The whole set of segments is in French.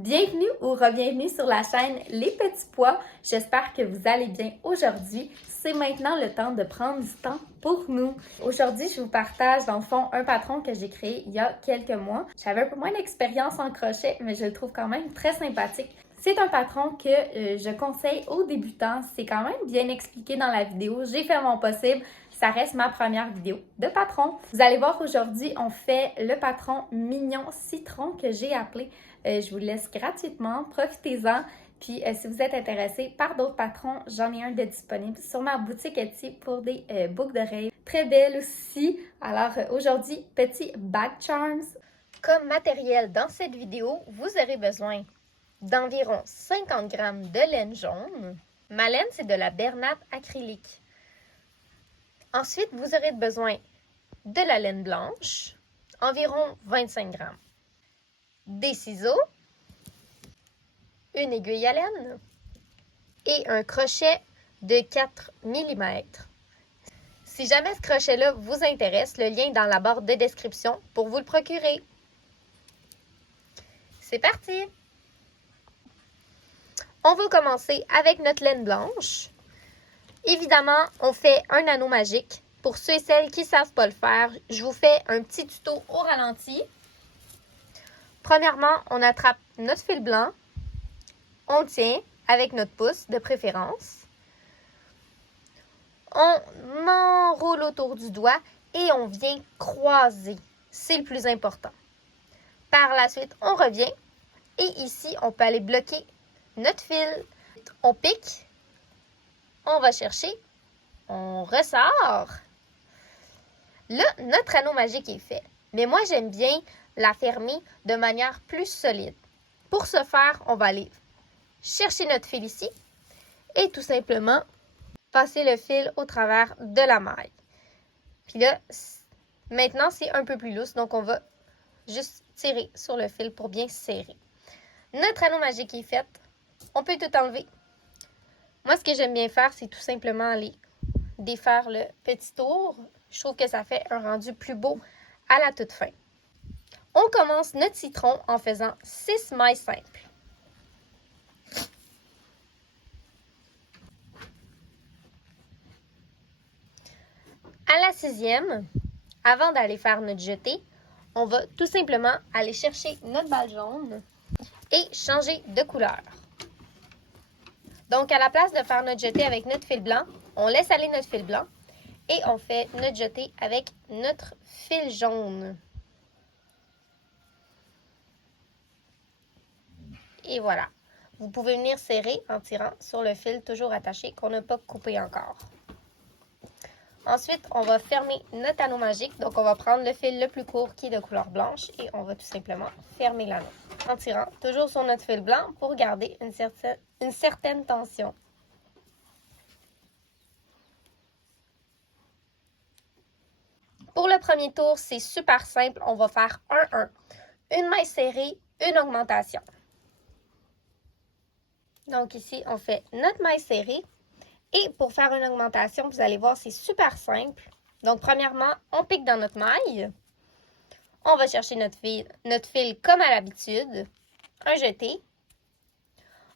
Bienvenue ou re-bienvenue sur la chaîne Les Petits Pois. J'espère que vous allez bien aujourd'hui. C'est maintenant le temps de prendre du temps pour nous. Aujourd'hui, je vous partage dans le fond un patron que j'ai créé il y a quelques mois. J'avais un peu moins d'expérience en crochet, mais je le trouve quand même très sympathique. C'est un patron que je conseille aux débutants. C'est quand même bien expliqué dans la vidéo. J'ai fait mon possible. Ça reste ma première vidéo de patron. Vous allez voir aujourd'hui, on fait le patron mignon citron que j'ai appelé. Je vous laisse gratuitement. Profitez-en. Puis si vous êtes intéressé par d'autres patrons, j'en ai un de disponible sur ma boutique Etsy pour des boucles d'oreilles. Très belle aussi. Alors aujourd'hui, petit bag charms. Comme matériel dans cette vidéo, vous aurez besoin d'environ 50 g de laine jaune. Ma laine, c'est de la Bernat acrylique. Ensuite, vous aurez besoin de la laine blanche, environ 25 g. Des ciseaux, une aiguille à laine et un crochet de 4 mm. Si jamais ce crochet-là vous intéresse, le lien est dans la barre de description pour vous le procurer. C'est parti! On va commencer avec notre laine blanche. Évidemment, on fait un anneau magique. Pour ceux et celles qui ne savent pas le faire, je vous fais un petit tuto au ralenti. Premièrement, on attrape notre fil blanc. On le tient avec notre pouce de préférence. On enroule autour du doigt et on vient croiser. C'est le plus important. Par la suite, on revient et ici, on peut aller bloquer notre fil. On pique. On va chercher, on ressort. Là, notre anneau magique est fait. Mais moi, j'aime bien la fermer de manière plus solide. Pour ce faire, on va aller chercher notre fil ici et tout simplement passer le fil au travers de la maille. Puis là, maintenant, c'est un peu plus lousse, donc on va juste tirer sur le fil pour bien serrer. Notre anneau magique est fait. On peut tout enlever. Moi, ce que j'aime bien faire, c'est tout simplement aller défaire le petit tour. Je trouve que ça fait un rendu plus beau à la toute fin. On commence notre citron en faisant 6 mailles simples. À la 6e, avant d'aller faire notre jeté, on va tout simplement aller chercher notre balle jaune et changer de couleur. Donc, à la place de faire notre jeté avec notre fil blanc, on laisse aller notre fil blanc et on fait notre jeté avec notre fil jaune. Et voilà. Vous pouvez venir serrer en tirant sur le fil toujours attaché qu'on n'a pas coupé encore. Ensuite, on va fermer notre anneau magique. Donc, on va prendre le fil le plus court qui est de couleur blanche et on va tout simplement fermer l'anneau en tirant toujours sur notre fil blanc pour garder une certaine tension. Pour le premier tour, c'est super simple. On va faire 1-1. Une maille serrée, une augmentation. Donc ici, on fait notre maille serrée. Et pour faire une augmentation, vous allez voir, c'est super simple. Donc premièrement, on pique dans notre maille. On va chercher notre fil comme à l'habitude. Un jeté.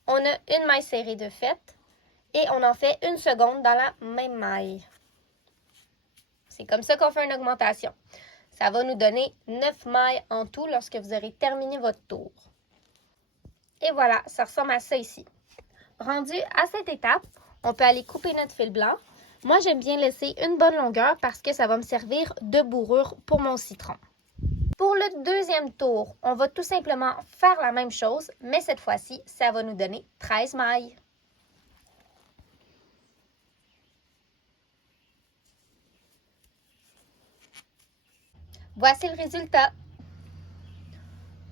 On a une maille serrée de fait. Et on en fait une seconde dans la même maille. C'est comme ça qu'on fait une augmentation. Ça va nous donner 9 mailles en tout lorsque vous aurez terminé votre tour. Et voilà, ça ressemble à ça ici. Rendu à cette étape, on peut aller couper notre fil blanc. Moi, j'aime bien laisser une bonne longueur parce que ça va me servir de bourrure pour mon citron. Pour le deuxième tour, on va tout simplement faire la même chose, mais cette fois-ci, ça va nous donner 13 mailles. Voici le résultat.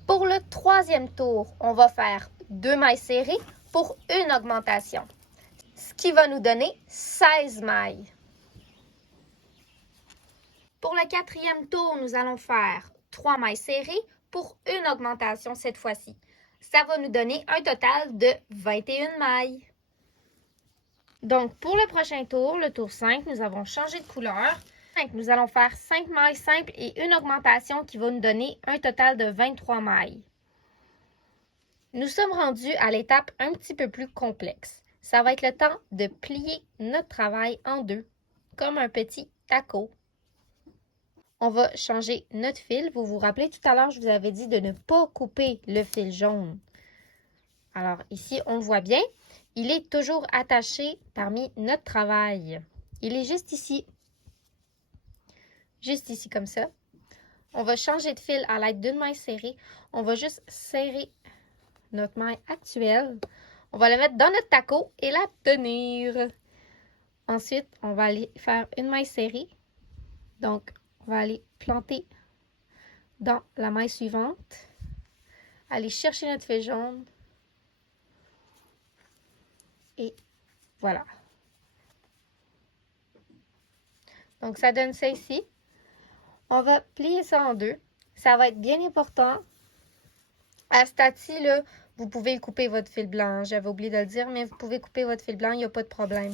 Pour le troisième tour, on va faire 2 mailles serrées pour une augmentation, ce qui va nous donner 16 mailles. Pour le quatrième tour, nous allons faire 3 mailles serrées pour une augmentation cette fois-ci. Ça va nous donner un total de 21 mailles. Donc, pour le prochain tour, le tour 5, nous avons changé de couleur. Nous allons faire 5 mailles simples et une augmentation qui va nous donner un total de 23 mailles. Nous sommes rendus à l'étape un petit peu plus complexe. Ça va être le temps de plier notre travail en deux, comme un petit taco. On va changer notre fil. Vous vous rappelez, tout à l'heure, je vous avais dit de ne pas couper le fil jaune. Alors ici, on le voit bien, il est toujours attaché parmi notre travail. Il est juste ici comme ça. On va changer de fil à l'aide d'une maille serrée. On va juste serrer notre maille actuelle. On va la mettre dans notre taco et la tenir. Ensuite, on va aller faire une maille serrée. Donc, on va aller planter dans la maille suivante. Aller chercher notre fil jaune. Et voilà. Donc, ça donne ça ici. On va plier ça en deux. Ça va être bien important. À ce stade-ci, là, vous pouvez couper votre fil blanc. J'avais oublié de le dire, mais vous pouvez couper votre fil blanc, il n'y a pas de problème.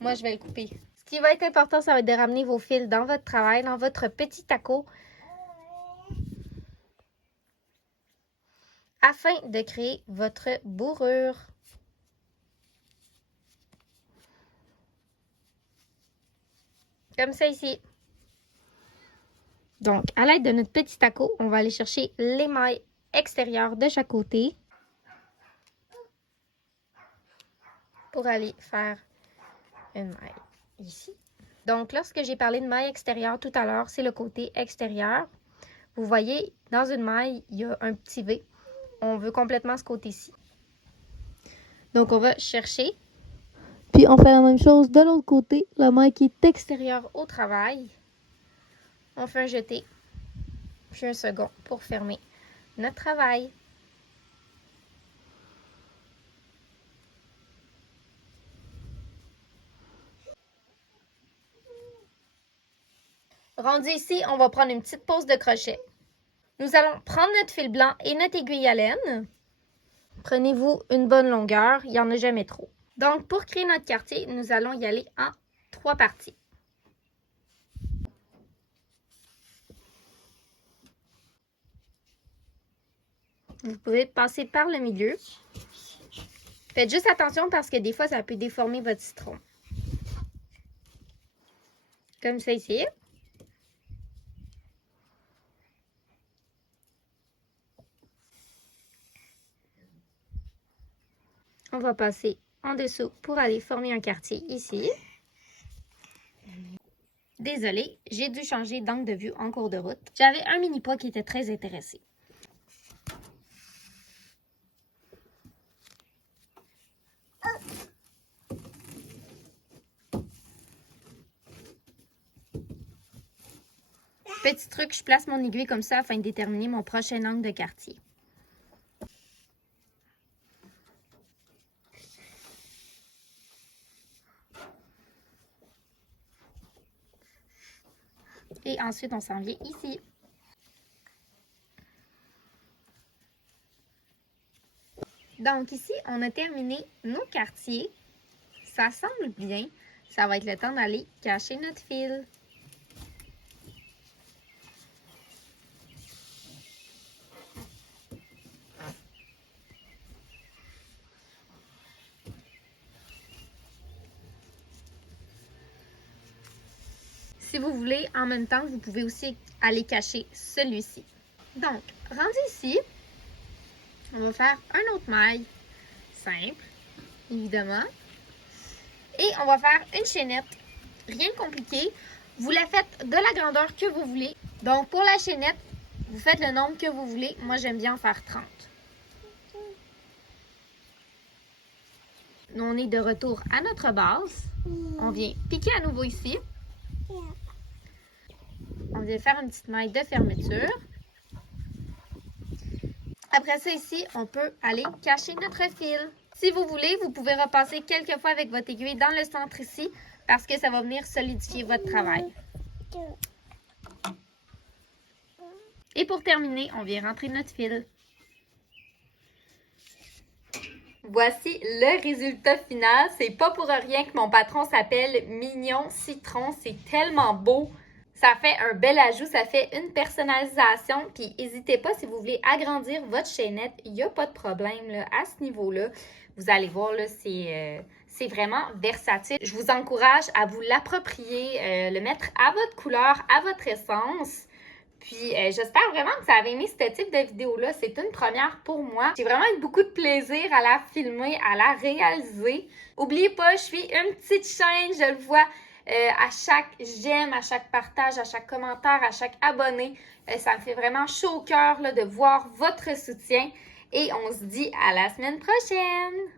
Moi, je vais le couper. Ce qui va être important, ça va être de ramener vos fils dans votre travail, dans votre petit taco, afin de créer votre bourrure. Comme ça ici. Donc, à l'aide de notre petit taco, on va aller chercher les mailles extérieures de chaque côté pour aller faire une maille ici. Donc, lorsque j'ai parlé de maille extérieure tout à l'heure, c'est le côté extérieur. Vous voyez, dans une maille, il y a un petit V. On veut complètement ce côté-ci. Donc, on va chercher. Puis, on fait la même chose de l'autre côté, la maille qui est extérieure au travail. On fait un jeté, puis un second pour fermer notre travail. Rendu ici, on va prendre une petite pause de crochet. Nous allons prendre notre fil blanc et notre aiguille à laine. Prenez-vous une bonne longueur, il n'y en a jamais trop. Donc, pour créer notre quartier, nous allons y aller en 3 parties. Vous pouvez passer par le milieu. Faites juste attention parce que des fois, ça peut déformer votre citron. Comme ça ici. On va passer en dessous pour aller former un quartier ici. Désolée, j'ai dû changer d'angle de vue en cours de route. J'avais un mini-pois qui était très intéressé. Petit truc, je place mon aiguille comme ça afin de déterminer mon prochain angle de quartier. Et ensuite, on s'en vient ici. Donc ici, on a terminé nos quartiers. Ça semble bien. Ça va être le temps d'aller cacher notre fil. Si vous voulez, en même temps, vous pouvez aussi aller cacher celui-ci. Donc, rendu ici, on va faire un autre maille simple, évidemment. Et on va faire une chaînette, rien de compliqué. Vous la faites de la grandeur que vous voulez. Donc, pour la chaînette, vous faites le nombre que vous voulez. Moi, j'aime bien en faire 30. On est de retour à notre base. On vient piquer à nouveau ici. On vient faire une petite maille de fermeture. Après ça, ici, on peut aller cacher notre fil. Si vous voulez, vous pouvez repasser quelques fois avec votre aiguille dans le centre ici parce que ça va venir solidifier votre travail. Et pour terminer, on vient rentrer notre fil. Voici le résultat final. C'est pas pour rien que mon patron s'appelle Mignon Citron. C'est tellement beau. Ça fait un bel ajout, ça fait une personnalisation. Puis n'hésitez pas si vous voulez agrandir votre chaînette, il n'y a pas de problème là, à ce niveau-là. Vous allez voir, là, c'est vraiment versatile. Je vous encourage à vous l'approprier, le mettre à votre couleur, à votre essence. Puis j'espère vraiment que vous avez aimé ce type de vidéo-là. C'est une première pour moi. J'ai vraiment eu beaucoup de plaisir à la filmer, à la réaliser. N'oubliez pas, je suis une petite chaîne, je le vois à chaque j'aime, à chaque partage, à chaque commentaire, à chaque abonné. Ça me fait vraiment chaud au cœur là, de voir votre soutien. Et on se dit à la semaine prochaine!